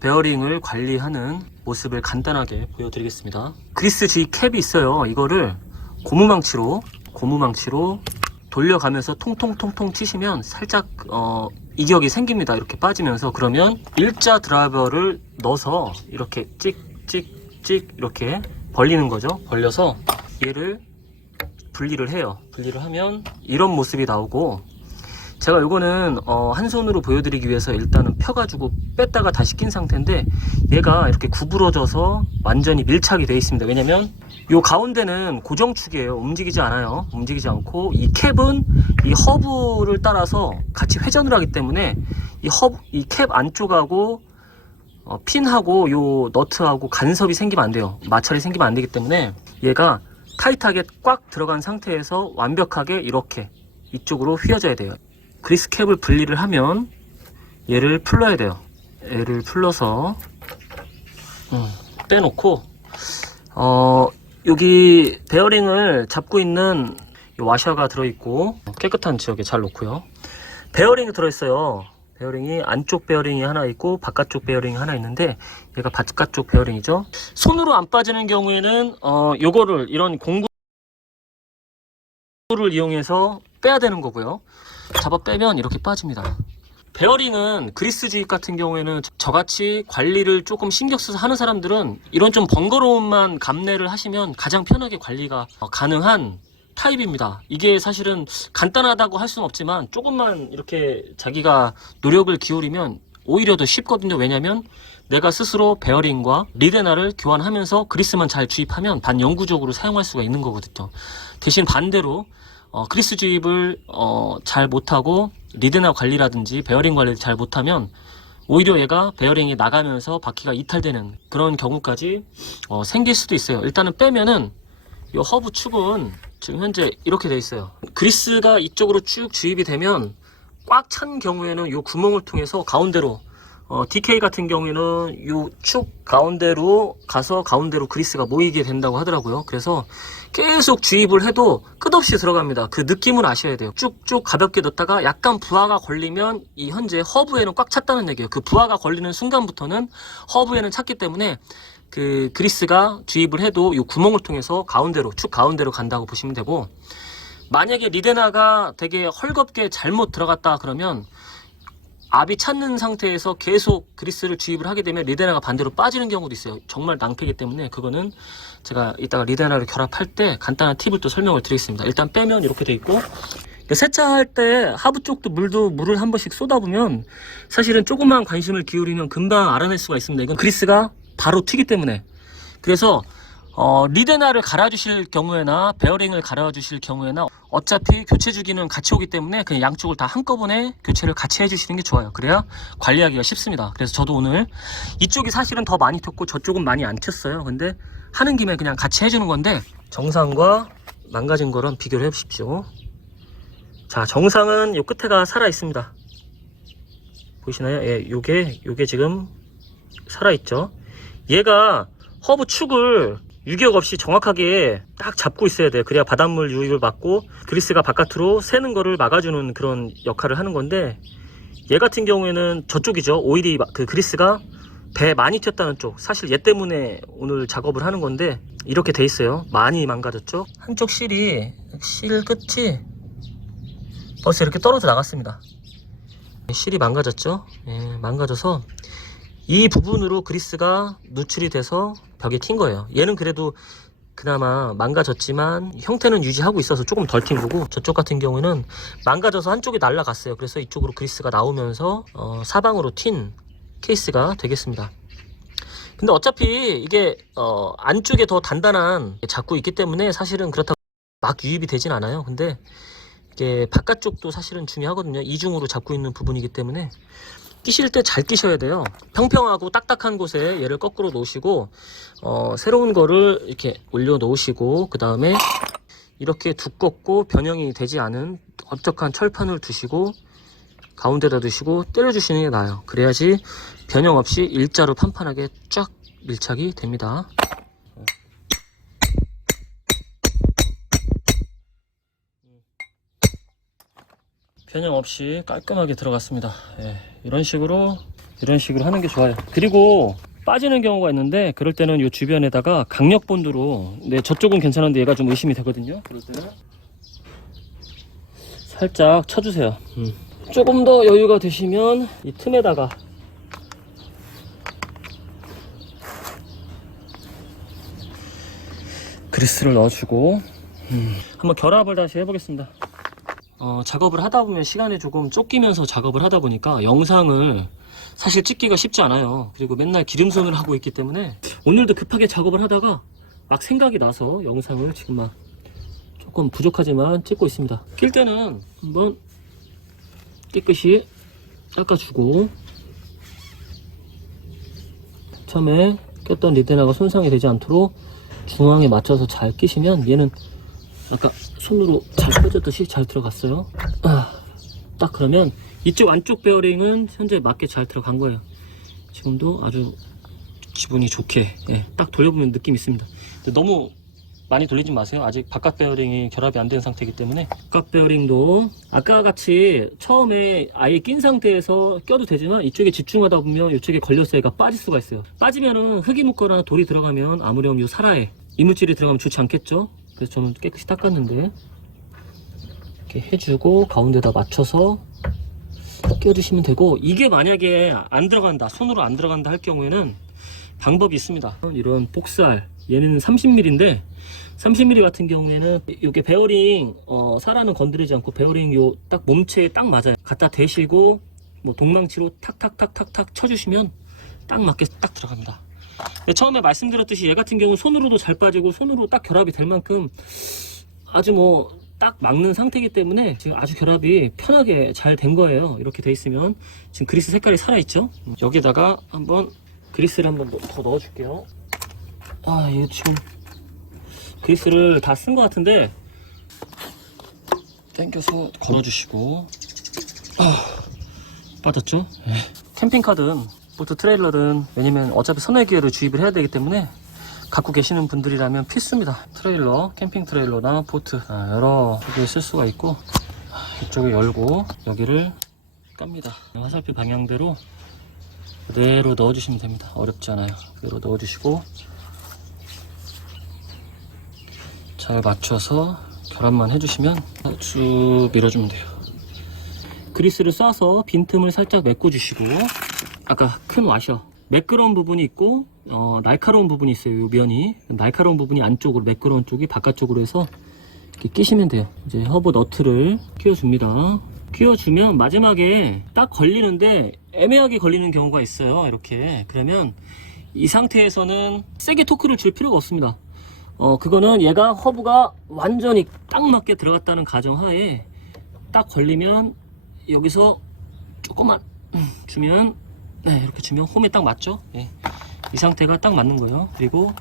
베어링을 관리하는 모습을 간단하게 보여드리겠습니다. 그리스 G 캡이 있어요. 이거를 고무망치로 돌려가면서 통통통통 치시면 살짝 이격이 생깁니다. 이렇게 빠지면서. 그러면 일자 드라이버를 넣어서 이렇게 찍찍찍 이렇게 벌리는 거죠. 벌려서 얘를 분리를 해요. 분리를 하면 이런 모습이 나오고, 제가 이거는 한 손으로 보여드리기 위해서 일단은 펴가지고 뺐다가 다시 낀 상태인데, 얘가 이렇게 구부러져서 완전히 밀착이 되어 있습니다. 왜냐면 요 가운데는 고정축이에요. 움직이지 않아요. 움직이지 않고, 이 캡은 이 허브를 따라서 같이 회전을 하기 때문에 이 캡 안쪽하고 핀하고 요 너트하고 간섭이 생기면 안 돼요. 마찰이 생기면 안 되기 때문에 얘가 타이트하게 꽉 들어간 상태에서 완벽하게 이렇게 이쪽으로 휘어져야 돼요. 그리스 캡을 분리를 하면 얘를 풀러야 돼요. 얘를 풀러서 빼놓고, 여기 베어링을 잡고 있는 이 와셔가 들어있고, 깨끗한 지역에 잘 놓고요. 베어링이 들어있어요. 베어링이 안쪽 베어링이 하나 있고 바깥쪽 베어링이 하나 있는데, 얘가 바깥쪽 베어링이죠. 손으로 안 빠지는 경우에는 요거를 이런 공구를 이용해서 빼야 되는 거고요. 잡아 빼면 이렇게 빠집니다. 베어링은 그리스 주입 같은 경우에는 저같이 관리를 조금 신경 써서 하는 사람들은 이런 좀 번거로움만 감내를 하시면 가장 편하게 관리가 가능한 타입입니다. 이게 사실은 간단하다고 할 수는 없지만 조금만 이렇게 자기가 노력을 기울이면 오히려 더 쉽거든요. 왜냐면 내가 스스로 베어링과 리데나를 교환하면서 그리스만 잘 주입하면 반영구적으로 사용할 수가 있는 거거든요. 대신 반대로 그리스 주입을 잘 못하고 리데나 관리라든지 베어링 관리를 잘 못하면 오히려 얘가 베어링이 나가면서 바퀴가 이탈되는 그런 경우까지 생길 수도 있어요. 일단은 빼면은 이 허브 축은 지금 현재 이렇게 돼 있어요. 그리스가 이쪽으로 쭉 주입이 되면 꽉 찬 경우에는 이 구멍을 통해서 가운데로, DK 같은 경우에는 이 축 가운데로 가서 가운데로 그리스가 모이게 된다고 하더라고요. 그래서 계속 주입을 해도 끝없이 들어갑니다. 그 느낌을 아셔야 돼요. 쭉쭉 가볍게 넣다가 약간 부하가 걸리면 이 현재 허브에는 꽉 찼다는 얘기예요. 그 부하가 걸리는 순간부터는 허브에는 찼기 때문에 그 그리스가 주입을 해도 이 구멍을 통해서 가운데로, 축 가운데로 간다고 보시면 되고, 만약에 리데나가 되게 헐겁게 잘못 들어갔다 그러면 압이 찼는 상태에서 계속 그리스를 주입을 하게 되면 리데나가 반대로 빠지는 경우도 있어요. 정말 낭패이기 때문에 그거는 제가 이따가 리데나를 결합할 때 간단한 팁을 또 설명을 드리겠습니다. 일단 빼면 이렇게 돼 있고, 세차할 때 하부 쪽도 물을 한 번씩 쏟아보면 사실은 조금만 관심을 기울이면 금방 알아낼 수가 있습니다. 이건 그리스가 바로 튀기 때문에. 그래서 리데나를 갈아주실 경우에나 베어링을 갈아주실 경우에나 어차피 교체 주기는 같이 오기 때문에 그냥 양쪽을 다 한꺼번에 교체를 같이 해주시는 게 좋아요. 그래야 관리하기가 쉽습니다. 그래서 저도 오늘 이쪽이 사실은 더 많이 튀었고 저쪽은 많이 안 튀었어요. 근데 하는 김에 그냥 같이 해주는 건데, 정상과 망가진 거랑 비교를 해보십시오. 자, 정상은 요 끝에가 살아 있습니다. 보이시나요? 예, 요게 지금 살아 있죠. 얘가 허브 축을 유격 없이 정확하게 딱 잡고 있어야 돼요. 그래야 바닷물 유입을 막고 그리스가 바깥으로 새는 거를 막아주는 그런 역할을 하는 건데, 얘 같은 경우에는 저쪽이죠. 오일이 그 그리스가 배 많이 튀었다는 쪽, 사실 얘 때문에 오늘 작업을 하는 건데 이렇게 돼 있어요. 많이 망가졌죠. 한쪽 실 끝이 벌써 이렇게 떨어져 나갔습니다. 실이 망가졌죠. 예, 망가져서 이 부분으로 그리스가 누출이 돼서 벽에 튄 거예요. 얘는 그래도 그나마 망가졌지만 형태는 유지하고 있어서 조금 덜 튄 거고, 저쪽 같은 경우는 망가져서 한쪽이 날아갔어요. 그래서 이쪽으로 그리스가 나오면서 사방으로 튄 케이스가 되겠습니다. 근데 어차피 이게 안쪽에 더 단단한 잡고 있기 때문에 사실은 그렇다고 막 유입이 되진 않아요. 근데 이게 바깥쪽도 사실은 중요하거든요. 이중으로 잡고 있는 부분이기 때문에 끼실 때 잘 끼셔야 돼요. 평평하고 딱딱한 곳에 얘를 거꾸로 놓으시고 새로운 거를 이렇게 올려 놓으시고, 그 다음에 이렇게 두껍고 변형이 되지 않은 넓적한 철판을 두시고 가운데다 두시고 때려 주시는 게 나아요. 그래야지 변형 없이 일자로 판판하게 쫙 밀착이 됩니다. 변형 없이 깔끔하게 들어갔습니다. 예, 이런 식으로 이런 식으로 하는 게 좋아요. 그리고 빠지는 경우가 있는데 그럴 때는 이 주변에다가 강력본드로, 네, 저쪽은 괜찮은데 얘가 좀 의심이 되거든요. 그럴 때는 살짝 쳐주세요. 조금 더 여유가 되시면 이 틈에다가 그리스를 넣어주고 한번 결합을 다시 해보겠습니다. 작업을 하다 보면 시간이 조금 쫓기면서 작업을 하다 보니까 영상을 사실 찍기가 쉽지 않아요. 그리고 맨날 기름손을 하고 있기 때문에 오늘도 급하게 작업을 하다가 막 생각이 나서 영상을 지금 막 조금 부족하지만 찍고 있습니다. 낄 때는 한번 깨끗이 닦아주고, 처음에 꼈던 리데나가 손상이 되지 않도록 중앙에 맞춰서 잘 끼시면 얘는 아까 손으로 잘 펴졌듯이 잘 들어갔어요. 딱 그러면 이쪽 안쪽 베어링은 현재 맞게 잘 들어간 거예요. 지금도 아주 기분이 좋게, 딱 돌려보면 느낌이 있습니다. 근데 너무 많이 돌리지 마세요. 아직 바깥 베어링이 결합이 안 된 상태이기 때문에. 바깥 베어링도 아까 같이 처음에 아예 낀 상태에서 껴도 되지만 이쪽에 집중하다 보면 이쪽에 걸려서 얘가 빠질 수가 있어요. 빠지면은 흙이 묻거나 돌이 들어가면 아무렴 요 사라에 이물질이 들어가면 좋지 않겠죠. 그래서 저는 깨끗이 닦았는데 이렇게 해주고 가운데다 맞춰서 끼워주시면 되고, 이게 만약에 안 들어간다, 손으로 안 들어간다 할 경우에는 방법이 있습니다. 이런 복살, 얘는 30mm인데 30mm 같은 경우에는 이게 베어링 사라는 건드리지 않고 베어링 요 딱 몸체에 딱 맞아요. 갖다 대시고 뭐 동망치로 탁탁탁탁탁 쳐주시면 딱 맞게 딱 들어갑니다. 처음에 말씀드렸듯이 얘 같은 경우는 손으로도 잘 빠지고 손으로 딱 결합이 될 만큼 아주 뭐 딱 막는 상태이기 때문에 지금 아주 결합이 편하게 잘 된 거예요. 이렇게 돼 있으면 지금 그리스 색깔이 살아있죠. 여기다가 한번 그리스를 한번 더 넣어줄게요. 이거 지금 그리스를 다 쓴 것 같은데 당겨서 걸어주시고. 빠졌죠? 캠핑카든 보트 트레일러든, 왜냐면 어차피 선회기어를 주입을 해야 되기 때문에 갖고 계시는 분들이라면 필수입니다. 트레일러, 캠핑 트레일러나 보트 여러 쪽에 쓸 수가 있고, 이쪽을 열고 여기를 깝니다. 화살표 방향대로 그대로 넣어주시면 됩니다. 어렵지 않아요. 그대로 넣어주시고 잘 맞춰서 결합만 해주시면 쭉 밀어주면 돼요. 그리스를 쏴서 빈틈을 살짝 메꿔주시고, 아까 큰 와셔 매끄러운 부분이 있고 날카로운 부분이 있어요. 이 면이 날카로운 부분이 안쪽으로, 매끄러운 쪽이 바깥쪽으로 해서 이렇게 끼시면 돼요. 이제 허브 너트를 끼워줍니다. 끼워주면 마지막에 딱 걸리는데 애매하게 걸리는 경우가 있어요. 이렇게. 그러면 이 상태에서는 세게 토크를 줄 필요가 없습니다. 그거는 얘가 허브가 완전히 딱 맞게 들어갔다는 가정하에 딱 걸리면 여기서 조금만 주면, 이렇게 주면 홈에 딱 맞죠? 이 상태가 딱 맞는 거예요. 그리고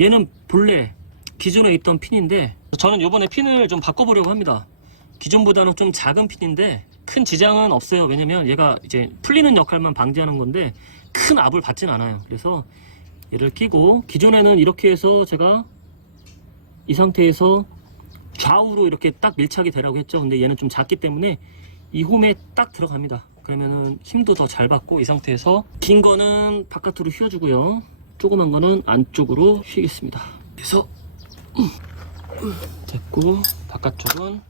얘는 본래 기존에 있던 핀인데 저는 요번에 핀을 좀 바꿔보려고 합니다. 기존보다는 좀 작은 핀인데 큰 지장은 없어요. 왜냐면 얘가 이제 풀리는 역할만 방지하는 건데 큰 압을 받진 않아요. 그래서 얘를 끼고, 기존에는 이렇게 해서 제가 이 상태에서 좌우로 이렇게 딱 밀착이 되라고 했죠. 근데 얘는 좀 작기 때문에 이 홈에 딱 들어갑니다. 그러면은 힘도 더 잘 받고, 이 상태에서 긴 거는 바깥으로 휘어주고요, 조그만 거는 안쪽으로 휘겠습니다. 그래서 됐고, 바깥쪽은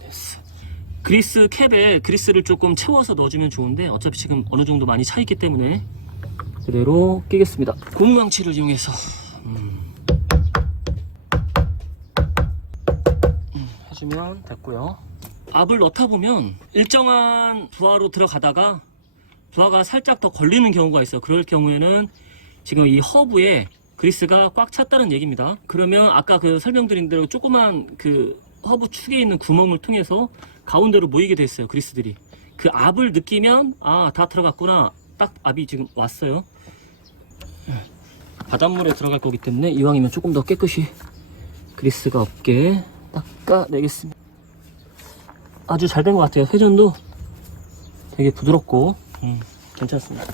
됐어. 그리스 캡에 그리스를 조금 채워서 넣어주면 좋은데 어차피 지금 어느 정도 많이 차 있기 때문에 그대로 끼겠습니다. 고무망치를 이용해서 해주면 됐고요. 압을 넣다 보면 일정한 부하로 들어가다가 부하가 살짝 더 걸리는 경우가 있어요. 그럴 경우에는 지금 이 허브에 그리스가 꽉 찼다는 얘기입니다. 그러면 아까 그 설명드린 대로 조그만 그 허브 축에 있는 구멍을 통해서 가운데로 모이게 됐어요. 그리스들이. 그 압을 느끼면 다 들어갔구나. 딱 압이 지금 왔어요. 바닷물에 들어갈 거기 때문에 이왕이면 조금 더 깨끗이 그리스가 없게 닦아내겠습니다. 아주 잘 된 것 같아요. 회전도 되게 부드럽고 괜찮습니다.